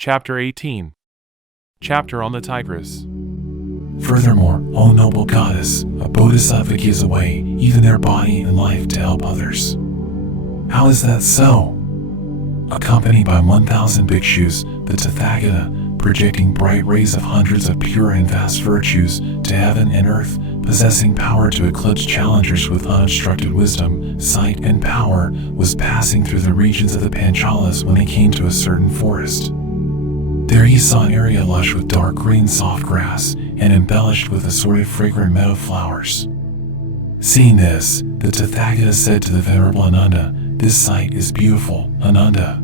Chapter 18. Chapter on the Tigress. Furthermore, O noble goddess, a bodhisattva gives away even their body and life to help others. How is that so? Accompanied by 1,000 bhikshus, the Tathagata, projecting bright rays of hundreds of pure and vast virtues to heaven and earth, possessing power to eclipse challengers with unobstructed wisdom, sight, and power, was passing through the regions of the Panchalas when he came to a certain forest. There he saw an area lush with dark green soft grass and embellished with assorted fragrant meadow flowers. Seeing this, the Tathagata said to the Venerable Ananda, "This site is beautiful, Ananda.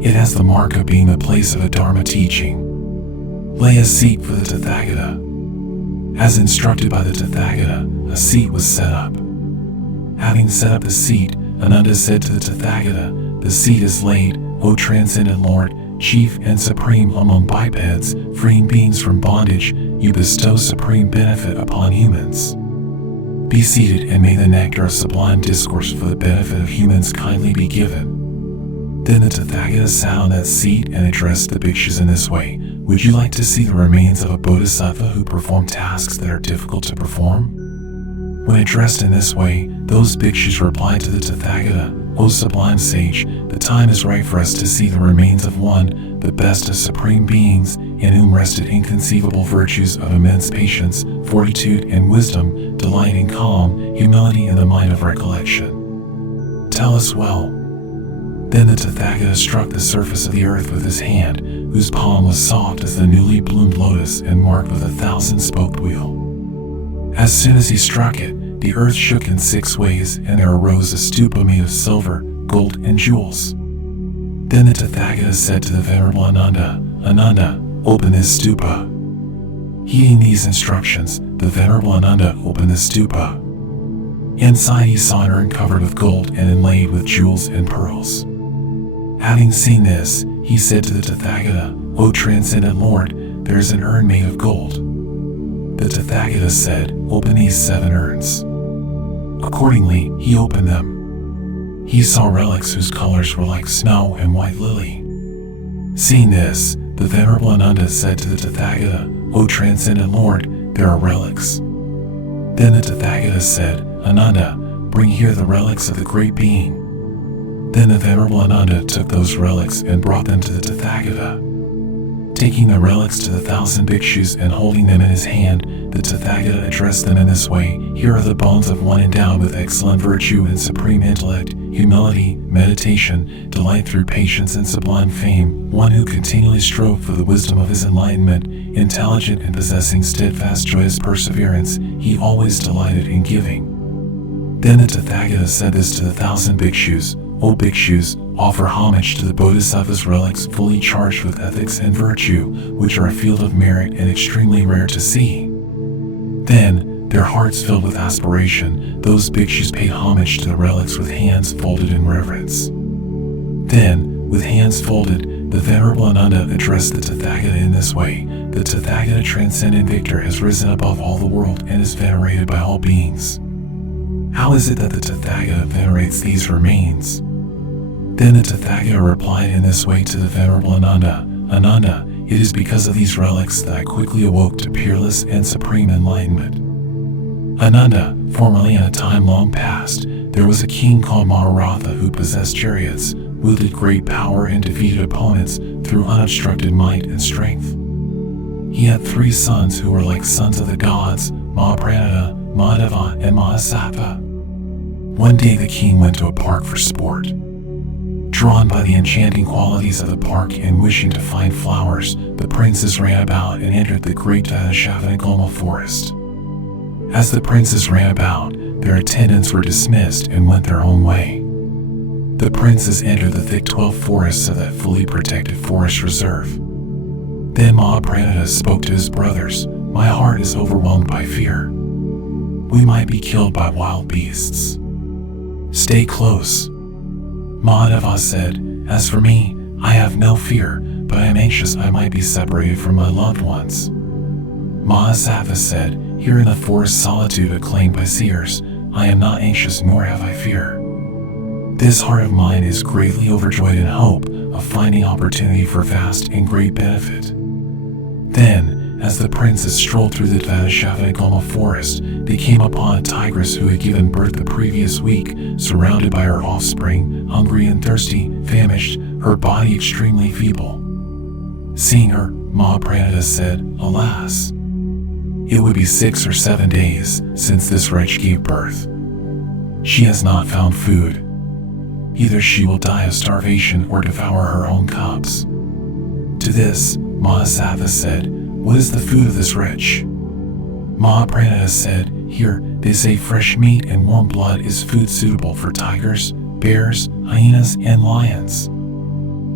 It has the mark of being the place of a Dharma teaching. Lay a seat for the Tathagata." As instructed by the Tathagata, a seat was set up. Having set up the seat, Ananda said to the Tathagata, "The seat is laid, O transcendent Lord, chief and supreme among bipeds, freeing beings from bondage, you bestow supreme benefit upon humans. Be seated, and may the nectar of sublime discourse for the benefit of humans kindly be given." Then the Tathagata sat on that seat and addressed the bhikshus in this way: "Would you like to see the remains of a bodhisattva who performed tasks that are difficult to perform?" When addressed in this way, those bhikshus replied to the Tathagata, "O sublime sage, the time is right for us to see the remains of one, the best of supreme beings, in whom rested inconceivable virtues of immense patience, fortitude, and wisdom, delight in calm, humility, and the mind of recollection. Tell us well." Then the Tathagata struck the surface of the earth with his hand, whose palm was soft as the newly bloomed lotus and marked with a 1,000-spoked wheel. As soon as he struck it, the earth shook in 6 ways, and there arose a stupa made of silver, gold, and jewels. Then the Tathagata said to the Venerable Ananda, "Ananda, open this stupa." Heeding these instructions, the Venerable Ananda opened the stupa. Inside he saw an urn covered with gold and inlaid with jewels and pearls. Having seen this, he said to the Tathagata, "O transcendent Lord, there is an urn made of gold." The Tathagata said, "Open these 7 urns." Accordingly, he opened them. He saw relics whose colors were like snow and white lily. Seeing this, the Venerable Ananda said to the Tathagata, "O transcendent Lord, there are relics." Then the Tathagata said, "Ananda, bring here the relics of the great being." Then the Venerable Ananda took those relics and brought them to the Tathagata. Taking the relics to the 1,000 bhikshus and holding them in his hand, the Tathagata addressed them in this way: "Here are the bones of one endowed with excellent virtue and supreme intellect, humility, meditation, delight through patience and sublime fame, one who continually strove for the wisdom of his enlightenment, intelligent and possessing steadfast joyous perseverance, he always delighted in giving." Then the Tathagata said this to the 1,000 bhikshus: "O bhikshus, offer homage to the Bodhisattva's relics fully charged with ethics and virtue, which are a field of merit and extremely rare to see." Then, their hearts filled with aspiration, those bhikshus paid homage to the relics with hands folded in reverence. Then, with hands folded, the Venerable Ananda addressed the Tathagata in this way: "The Tathagata transcendent victor has risen above all the world and is venerated by all beings. How is it that the Tathagata venerates these remains?" Then the Tathagata replied in this way to the Venerable Ananda, "Ananda, it is because of these relics that I quickly awoke to peerless and supreme enlightenment. Ananda, formerly in a time long past, there was a king called Maharatha who possessed chariots, wielded great power, and defeated opponents through unobstructed might and strength. He had 3 sons who were like sons of the gods: Mahapranita, Mahadeva, and Mahasattva. One day the king went to a park for sport. Drawn by the enchanting qualities of the park and wishing to find flowers, the princes ran about and entered the great Dashavanagama forest. As the princes ran about, their attendants were dismissed and went their own way. The princes entered the thick 12 forests of that fully protected forest reserve. Then Mahapranita spoke to his brothers: "My heart is overwhelmed by fear. We might be killed by wild beasts. Stay close." Mahadeva said, "As for me, I have no fear, but I am anxious I might be separated from my loved ones." Mahasattva said, "Here in the forest solitude acclaimed by seers, I am not anxious nor have I fear. This heart of mine is greatly overjoyed in hope of finding opportunity for vast and great benefit. Then, as the princes strolled through the DanaMusic forest, they came upon a tigress who had given birth the previous week, surrounded by her offspring, hungry and thirsty, famished, her body extremely feeble. Seeing her, Mahayana said, "Alas, it would be 6 or 7 days since this wretch gave birth. She has not found food. Either she will die of starvation or devour her own cubs." To this, Mahayana said, "What is the food of this wretch?" Mahayana said, "Here, they say fresh meat and warm blood is food suitable for tigers, bears, hyenas, and lions."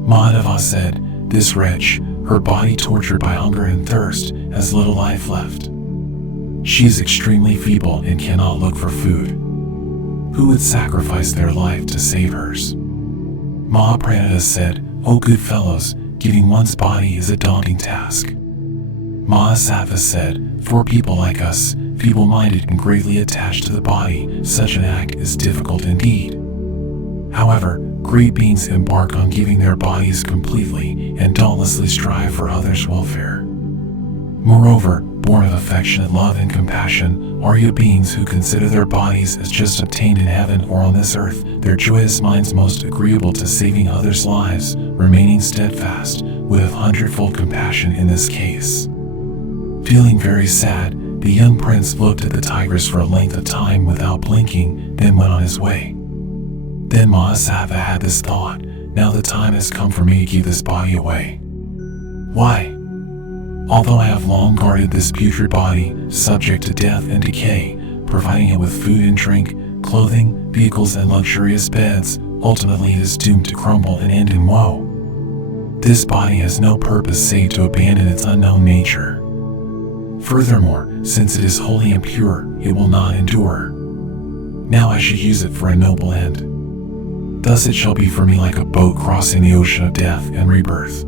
Mahayana said, "This wretch, her body tortured by hunger and thirst, has little life left. She is extremely feeble and cannot look for food. Who would sacrifice their life to save hers?" Mahayana said, "O good fellows, giving one's body is a daunting task." Mahayana said, "For people like us, feeble-minded and greatly attached to the body, such an act is difficult indeed. However, great beings embark on giving their bodies completely and dauntlessly strive for others' welfare. Moreover, born of affectionate love and compassion, are you beings who consider their bodies as just obtained in heaven or on this earth, their joyous minds most agreeable to saving others' lives, remaining steadfast, with 100-fold compassion in this case." Feeling very sad, the young prince looked at the tigress for a length of time without blinking, then went on his way. Then Mahayana had this thought, "Now the time has come for me to give this body away. Why? Although I have long guarded this putrid body, subject to death and decay, providing it with food and drink, clothing, vehicles, and luxurious beds, ultimately it is doomed to crumble and end in woe. This body has no purpose save to abandon its unknown nature. Furthermore, since it is wholly impure, it will not endure. Now I should use it for a noble end. Thus it shall be for me like a boat crossing the ocean of death and rebirth.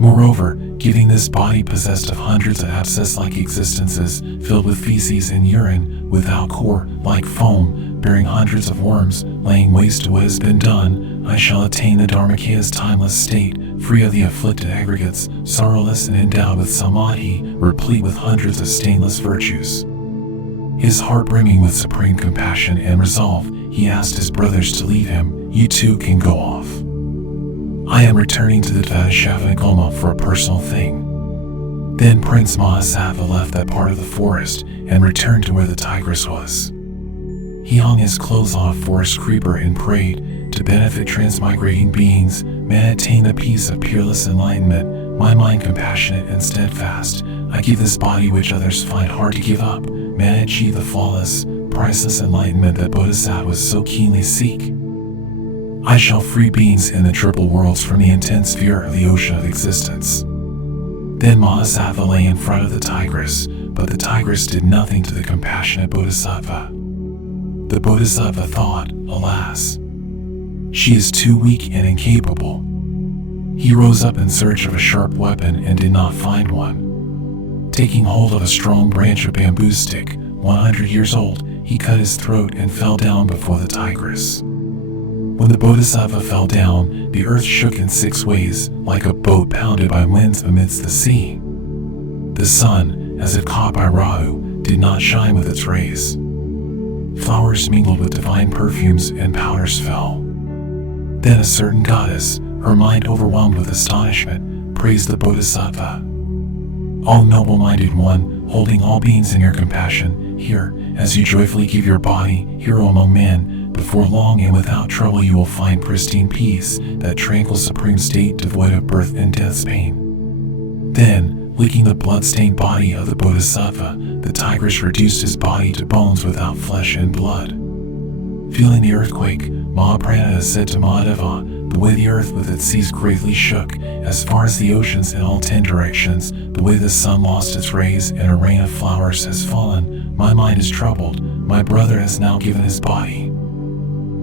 Moreover, giving this body possessed of hundreds of abscess-like existences, filled with feces and urine, without core, like foam, bearing hundreds of worms, laying waste to what has been done, I shall attain the Dharmakaya's timeless state, free of the afflicted aggregates, sorrowless and endowed with samadhi, replete with hundreds of stainless virtues." His heart brimming with supreme compassion and resolve, he asked his brothers to leave him. "You too can go off. I am returning to the DanaMusic for a personal thing." Then Prince Mahayana left that part of the forest and returned to where the tigress was. He hung his clothes on a forest creeper and prayed, "To benefit transmigrating beings, may I attain the peace of peerless enlightenment, my mind compassionate and steadfast. I give this body which others find hard to give up, may I achieve the flawless, priceless enlightenment that bodhisattvas so keenly seek. I shall free beings in the triple worlds from the intense fear of the ocean of existence." Then Mahayana lay in front of the tigress, but the tigress did nothing to the compassionate bodhisattva. The bodhisattva thought, "Alas, she is too weak and incapable." He rose up in search of a sharp weapon and did not find one. Taking hold of a strong branch of bamboo stick, 100 years old, he cut his throat and fell down before the tigress. When the bodhisattva fell down, the earth shook in 6 ways, like a boat pounded by winds amidst the sea. The sun, as if caught by Rahu, did not shine with its rays. Flowers mingled with divine perfumes and powders fell. Then a certain goddess, her mind overwhelmed with astonishment, praised the bodhisattva. "O noble-minded one, holding all beings in your compassion, here, as you joyfully give your body, hero among men, before long and without trouble you will find pristine peace, that tranquil supreme state devoid of birth and death's pain." Then, licking the blood-stained body of the bodhisattva, the tigress reduced his body to bones without flesh and blood. Feeling the earthquake, Mahayana said to Mahadeva, "The way the earth with its seas greatly shook, as far as the oceans in all 10 directions, the way the sun lost its rays and a rain of flowers has fallen, my mind is troubled, my brother has now given his body."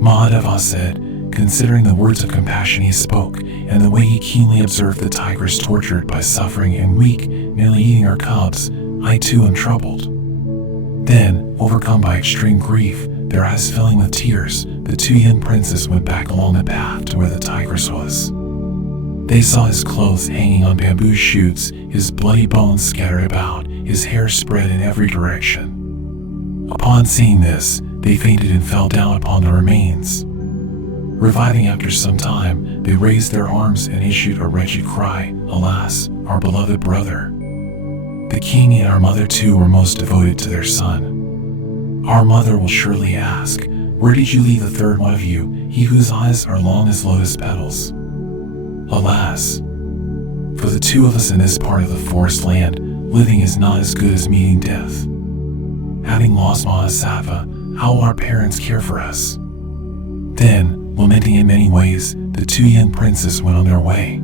Mahadeva said, considering the words of compassion he spoke, and the way he keenly observed the tigress tortured by suffering and weak, nearly eating her cubs, I too am troubled. Then, overcome by extreme grief, their eyes filling with tears, the 2 young princes went back along the path to where the tigress was. They saw his clothes hanging on bamboo shoots, his bloody bones scattered about, his hair spread in every direction. Upon seeing this, they fainted and fell down upon the remains. Reviving after some time, they raised their arms and issued a wretched cry, "Alas, our beloved brother!" The king and our mother too were most devoted to their son. Our mother will surely ask, "Where did you leave the third one of you, he whose eyes are long as lotus petals?" Alas, for the two of us in this part of the forest land, living is not as good as meeting death. Having lost Mahasava, how will our parents care for us? Then, lamenting in many ways, the two young princes went on their way.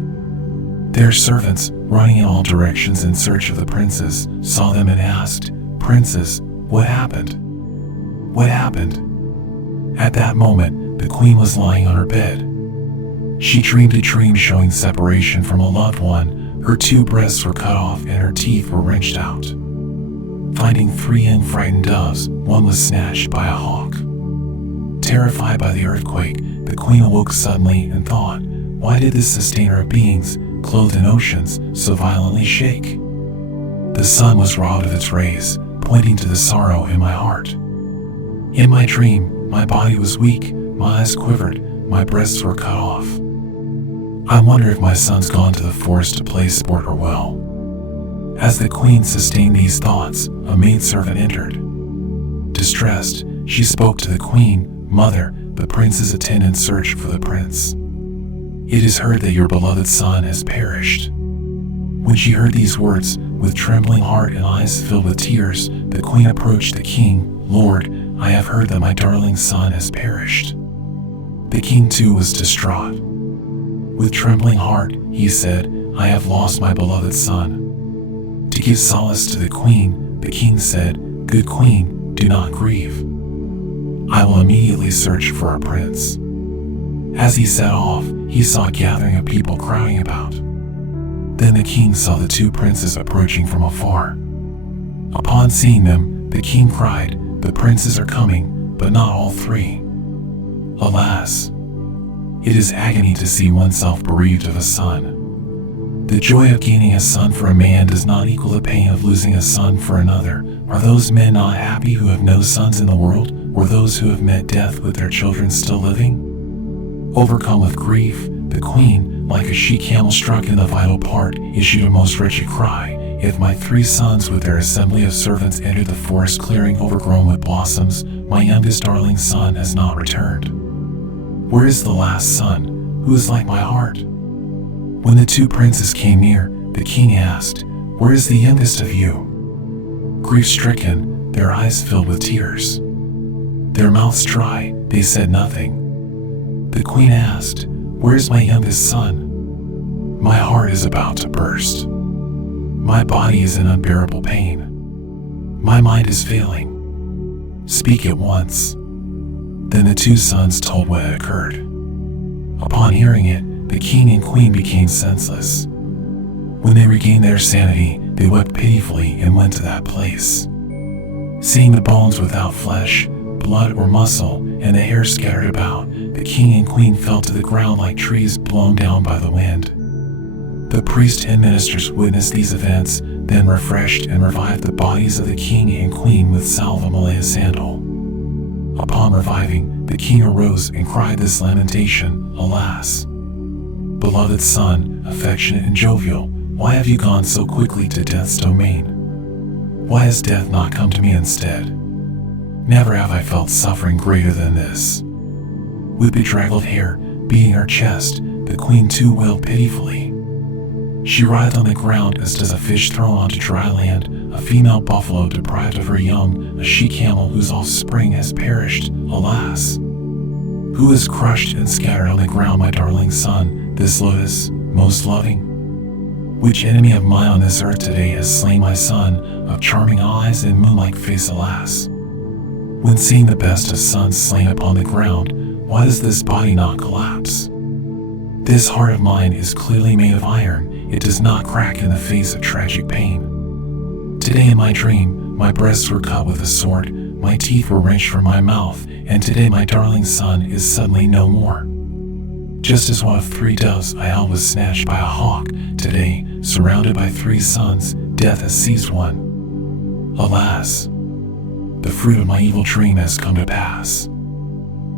Their servants, running in all directions in search of the princes, saw them and asked, "Princes, what happened? What happened?" At that moment, the queen was lying on her bed. She dreamed a dream showing separation from a loved one. Her two breasts were cut off and her teeth were wrenched out. Finding three young frightened doves, one was snatched by a hawk. Terrified by the earthquake, the queen awoke suddenly and thought, "Why did this sustainer of beings, clothed in oceans, so violently shake?" The sun was robbed of its rays, pointing to the sorrow in my heart. In my dream, my body was weak, my eyes quivered, my breasts were cut off. I wonder if my son's gone to the forest to play sport or well. As the queen sustained these thoughts, a maidservant entered. Distressed, she spoke to the queen, "Mother, the prince's attendants search for the prince. It is heard that your beloved son has perished." When she heard these words, with trembling heart and eyes filled with tears, the queen approached the king. "Lord, I have heard that my darling son has perished." The king too was distraught. With trembling heart, he said, "I have lost my beloved son." To give solace to the king said, "Good queen, do not grieve. I will immediately search for our prince." As he set off, he saw a gathering of people crowding about. Then the king saw the two princes approaching from afar. Upon seeing them, the king cried, "The princes are coming, but not all three." Alas, it is agony to see oneself bereaved of a son. The joy of gaining a son for a man does not equal the pain of losing a son for another. Are those men not happy who have no sons in the world, or those who have met death with their children still living? Overcome with grief, the queen, like a she-camel struck in the vital part, issued a most wretched cry, "If my three sons with their assembly of servants entered the forest clearing overgrown with blossoms, my youngest darling son has not returned. Where is the last son, who is like my heart?" When the two princes came near, the king asked, "Where is the youngest of you?" Grief-stricken, their eyes filled with tears. Their mouths dry, they said nothing. The queen asked, "Where is my youngest son?" "My heart is about to burst. My body is in unbearable pain. My mind is failing. Speak at once." Then the two sons told what had occurred. Upon hearing it, the king and queen became senseless. When they regained their sanity, they wept pitifully and went to that place. Seeing the bones without flesh, blood or muscle, and the hair scattered about, the king and queen fell to the ground like trees blown down by the wind. The priest and ministers witnessed these events, then refreshed and revived the bodies of the king and queen with salve of Malaya sandal. Upon reviving, the king arose and cried this lamentation, "Alas! Beloved son, affectionate and jovial, why have you gone so quickly to death's domain? Why has death not come to me instead? Never have I felt suffering greater than this." With bedraggled hair, beating her chest, the queen too wailed pitifully. She writhed on the ground as does a fish thrown onto dry land, a female buffalo deprived of her young, a she-camel whose offspring has perished, alas! Who has crushed and scattered on the ground my darling son, this lotus, most loving? Which enemy of mine on this earth today has slain my son, of charming eyes and moonlike face, alas? When seeing the best of sons slain upon the ground, why does this body not collapse? This heart of mine is clearly made of iron, it does not crack in the face of tragic pain. Today in my dream, my breasts were cut with a sword, my teeth were wrenched from my mouth, and today my darling son is suddenly no more. Just as one of 3 doves I held was snatched by a hawk, today, surrounded by 3 sons, death has seized one. Alas, the fruit of my evil dream has come to pass.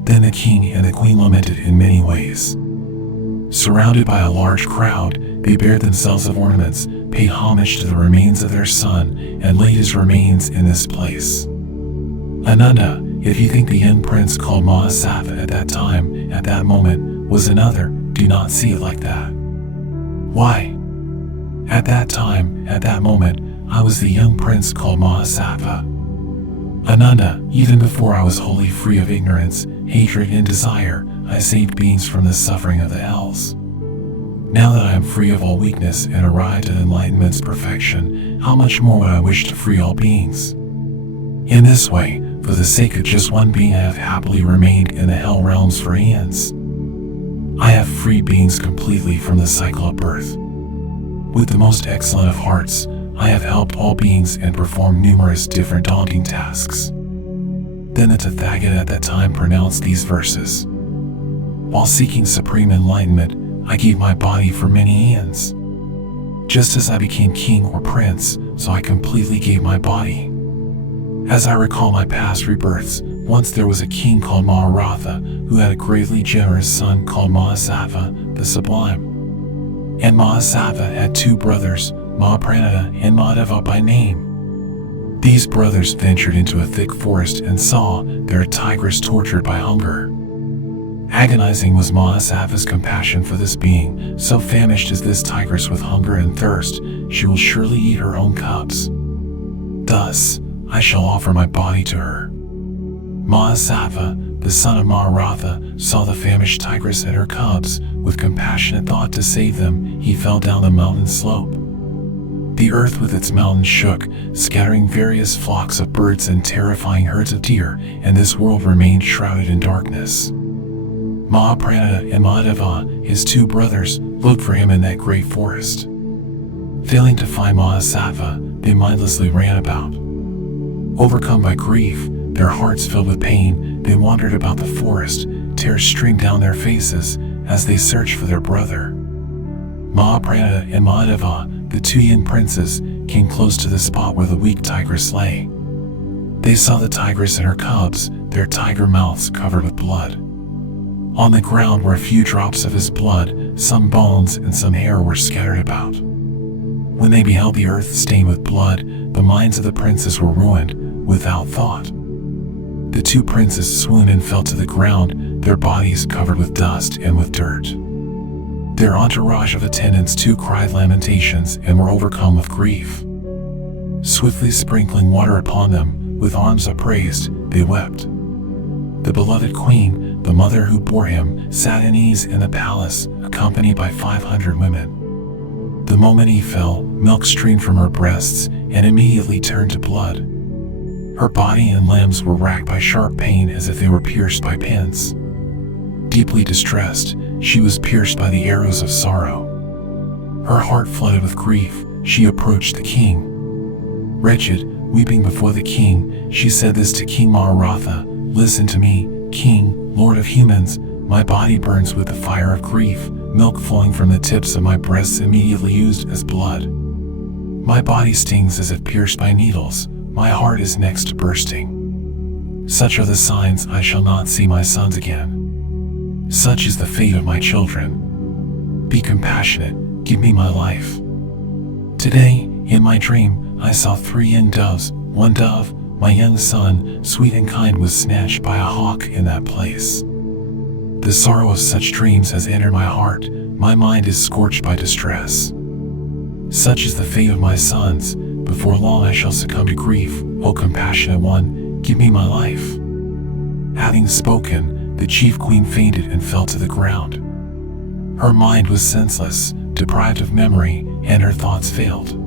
Then the king and the queen lamented in many ways. Surrounded by a large crowd, they bared themselves of ornaments, paid homage to the remains of their son, and laid his remains in this place. Ananda, if you think the young prince called Mahasava at that time, at that moment, was another, do not see it like that. Why? At that time, at that moment, I was the young prince called Mahasava. Ananda, even before I was wholly free of ignorance, hatred, and desire, I saved beings from the suffering of the hells. Now that I am free of all weakness and arrived at enlightenment's perfection, how much more would I wish to free all beings? In this way, for the sake of just one being, I have happily remained in the hell realms for eons. I have freed beings completely from the cycle of birth. With the most excellent of hearts, I have helped all beings and performed numerous different daunting tasks. Then the Tathagata at that time pronounced these verses. While seeking supreme enlightenment, I gave my body for many eons. Just as I became king or prince, so I completely gave my body. As I recall my past rebirths, once there was a king called Maharatha who had a greatly generous son called Mahasava the Sublime. And Mahasava had 2 brothers, Mahapranita and Mahadeva by name. These brothers ventured into a thick forest and saw there a tigress tortured by hunger. Agonizing was Mahasava's compassion for this being, so famished is this tigress with hunger and thirst, she will surely eat her own cubs. Thus, I shall offer my body to her. Mahasava, the son of Maharatha, saw the famished tigress and her cubs. With compassionate thought to save them, he fell down the mountain slope. The earth with its mountains shook, scattering various flocks of birds and terrifying herds of deer, and this world remained shrouded in darkness. Mahapranita and Mahadeva, his 2 brothers, looked for him in that great forest. Failing to find Mahasava, they mindlessly ran about. Overcome by grief, their hearts filled with pain, they wandered about the forest, tears streamed down their faces as they searched for their brother. Mahapranita and Mahadeva, the 2 young princes, came close to the spot where the weak tigress lay. They saw the tigress and her cubs, their tiger mouths covered with blood. On the ground were a few drops of his blood, some bones and some hair were scattered about. When they beheld the earth stained with blood, the minds of the princes were ruined, without thought. The 2 princes swooned and fell to the ground, their bodies covered with dust and with dirt. Their entourage of attendants too cried lamentations and were overcome with grief. Swiftly sprinkling water upon them, with arms upraised, they wept. The beloved queen, the mother who bore him, sat at ease in the palace, accompanied by 500 women. The moment he fell, milk streamed from her breasts and immediately turned to blood. Her body and limbs were racked by sharp pain as if they were pierced by pins. Deeply distressed, she was pierced by the arrows of sorrow. Her heart flooded with grief, she approached the king. Wretched, weeping before the king, she said this to King Maharatha, "Listen to me, King, Lord of humans, my body burns with the fire of grief, milk flowing from the tips of my breasts immediately used as blood. My body stings as if pierced by needles, my heart is next to bursting. Such are the signs I shall not see my sons again. Such is the fate of my children. Be compassionate, give me my life." Today, in my dream, I saw 3 young doves. One dove, my young son, sweet and kind, was snatched by a hawk in that place. The sorrow of such dreams has entered my heart, my mind is scorched by distress. Such is the fate of my sons, before long I shall succumb to grief. O compassionate one, give me my life. Having spoken, the chief queen fainted and fell to the ground. Her mind was senseless, deprived of memory, and her thoughts failed.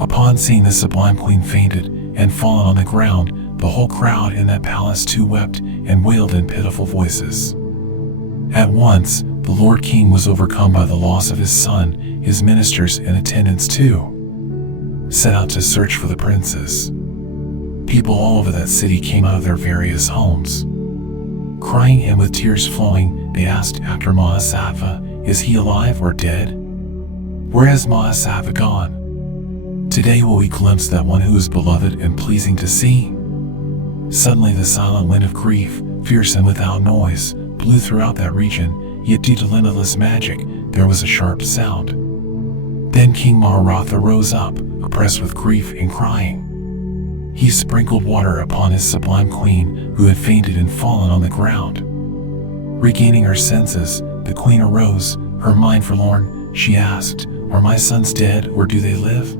Upon seeing the sublime queen fainted and fallen on the ground, the whole crowd in that palace too wept and wailed in pitiful voices. At once, the Lord King was overcome by the loss of his son. His ministers and attendants too set out to search for the princes. People all over that city came out of their various homes. Crying and with tears flowing, They asked after Mahasatva, is he alive or dead? Where has Mahasatva gone? Today will we glimpse that one who is beloved and pleasing to see. Suddenly the silent wind of grief, fierce and without noise, blew throughout that region, yet due to limitless magic, there was a sharp sound. Then King Maharatha rose up, oppressed with grief and crying. He sprinkled water upon his sublime queen, who had fainted and fallen on the ground. Regaining her senses, the queen arose, her mind forlorn. She asked, are my sons dead or do they live?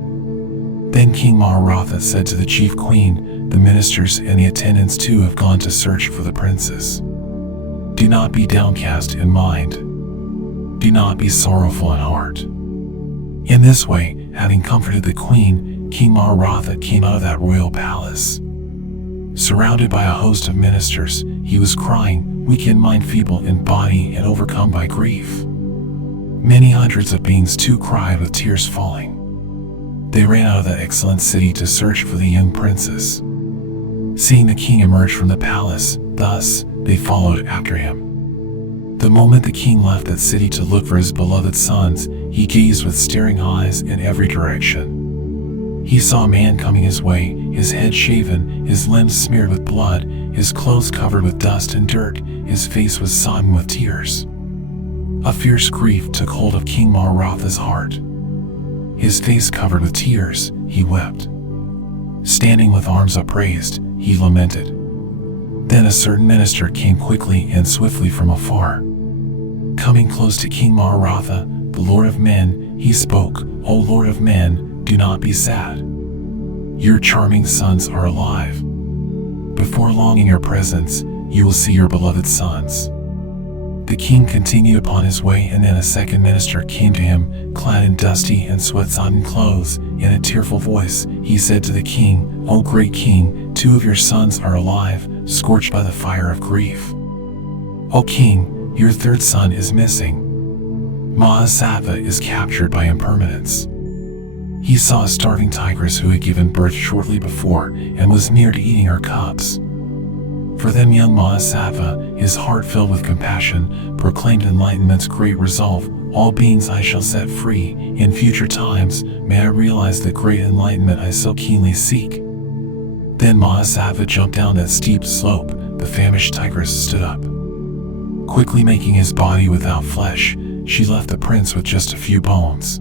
Then King Maharatha said to the chief queen, the ministers and the attendants too have gone to search for the princess. Do not be downcast in mind. Do not be sorrowful in heart. In this way, having comforted the queen, King Maharatha came out of that royal palace. Surrounded by a host of ministers, he was crying, weak in mind, feeble in body, and overcome by grief. Many hundreds of beings too cried with tears falling. They ran out of that excellent city to search for the young princess. Seeing the king emerge from the palace, thus, they followed after him. The moment the king left that city to look for his beloved sons, he gazed with staring eyes in every direction. He saw a man coming his way, his head shaven, his limbs smeared with blood, his clothes covered with dust and dirt, his face was sodden with tears. A fierce grief took hold of King Maharatha's heart. His face covered with tears, he wept. Standing with arms upraised, he lamented. Then a certain minister came quickly and swiftly from afar. Coming close to King Maharatha, the Lord of Men, he spoke, O Lord of Men, do not be sad. Your charming sons are alive. Before long in your presence, you will see your beloved sons. The king continued upon his way, and then a second minister came to him, clad in dusty and sweat-sodden clothes. In a tearful voice, he said to the king, O great king, 2 of your sons are alive, scorched by the fire of grief. O king, your 3rd son is missing. Mahasatva is captured by impermanence. He saw a starving tigress who had given birth shortly before and was near to eating her cubs. For them young Mahasatva, his heart filled with compassion, proclaimed enlightenment's great resolve, all beings I shall set free, in future times may I realize the great enlightenment I so keenly seek. Then Mahasatva jumped down that steep slope, the famished tigress stood up. Quickly making his body without flesh, she left the prince with just a few bones.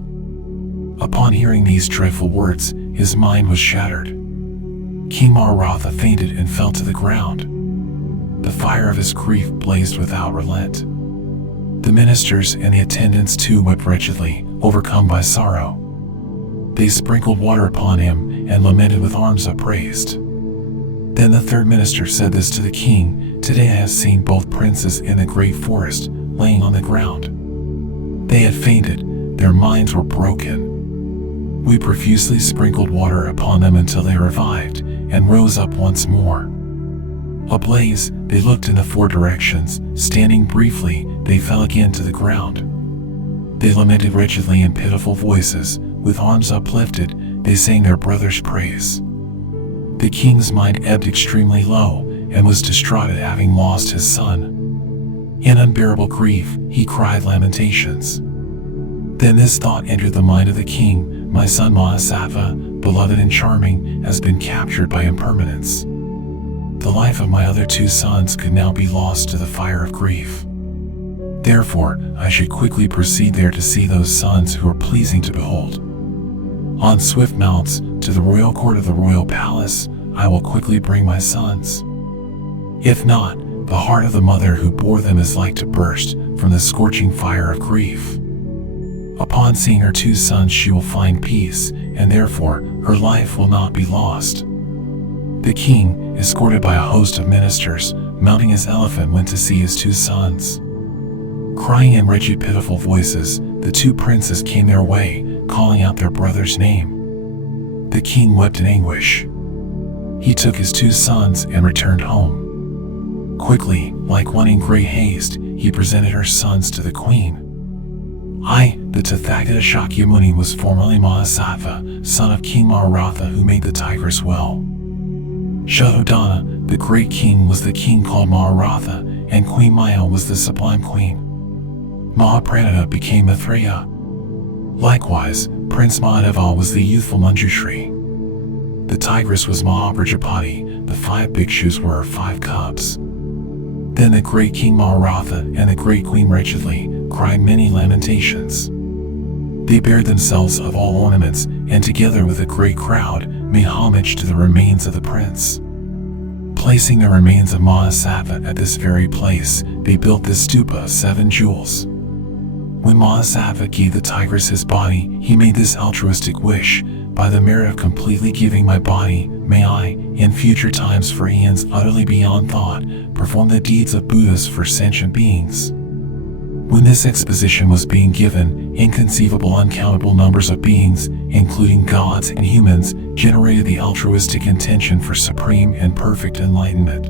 Upon hearing these dreadful words, his mind was shattered. King Maharatha fainted and fell to the ground. The fire of his grief blazed without relent. The ministers and the attendants too wept wretchedly, overcome by sorrow. They sprinkled water upon him and lamented with arms upraised. Then the 3rd minister said this to the king, Today I have seen both princes in the great forest, laying on the ground. They had fainted, their minds were broken. We profusely sprinkled water upon them until they revived, and rose up once more. Ablaze, they looked in the 4 directions. Standing briefly, they fell again to the ground. They lamented wretchedly in pitiful voices. With arms uplifted, they sang their brother's praise. The king's mind ebbed extremely low, and was distraught at having lost his son. In unbearable grief, he cried lamentations. Then this thought entered the mind of the king, My son Mahasatva, beloved and charming, has been captured by impermanence. The life of my other 2 sons could now be lost to the fire of grief. Therefore, I should quickly proceed there to see those sons who are pleasing to behold. On swift mounts, to the royal court of the royal palace, I will quickly bring my sons. If not, the heart of the mother who bore them is like to burst from the scorching fire of grief. Upon seeing her 2 sons she will find peace, and therefore her life will not be lost. The king, escorted by a host of ministers, mounting his elephant, went to see his 2 sons. Crying in wretched pitiful voices, the 2 princes came their way, calling out their brother's name. The king wept in anguish. He took his 2 sons and returned home. Quickly, like one in great haste, he presented her sons to the queen. I, the Tathagata Shakyamuni, was formerly Mahasatva, son of King Maharatha, who made the Tigress well. Shuddhodana, the great king, was the king called Maharatha, and Queen Maya was the sublime queen. Mahapranita became Maitreya. Likewise, Prince Mahadeva was the youthful Manjushri. The tigress was Mahaprajapati, the 5 bhikshus were 5 cubs. Then the great King Maharatha and the great Queen Wretchedly cried many lamentations. They bared themselves of all ornaments, and together with a great crowd made homage to the remains of the prince. Placing the remains of Mahasattva at this very place, they built this stupa of 7 jewels. When Mahasattva gave the tigress his body, he made this altruistic wish: by the merit of completely giving my body, may I, in future times for eons utterly beyond thought, perform the deeds of Buddhas for sentient beings. When this exposition was being given, inconceivable uncountable numbers of beings, including gods and humans, generated the altruistic intention for supreme and perfect enlightenment.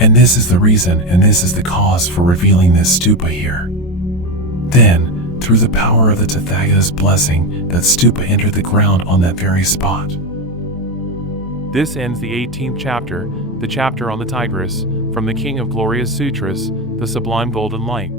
And this is the reason and this is the cause for revealing this stupa here. Then, through the power of the Tathagata's blessing, that stupa entered the ground on that very spot. This ends the 18th chapter, the chapter on the Tigress, from the King of Glorious Sutras, the Sublime Golden Light.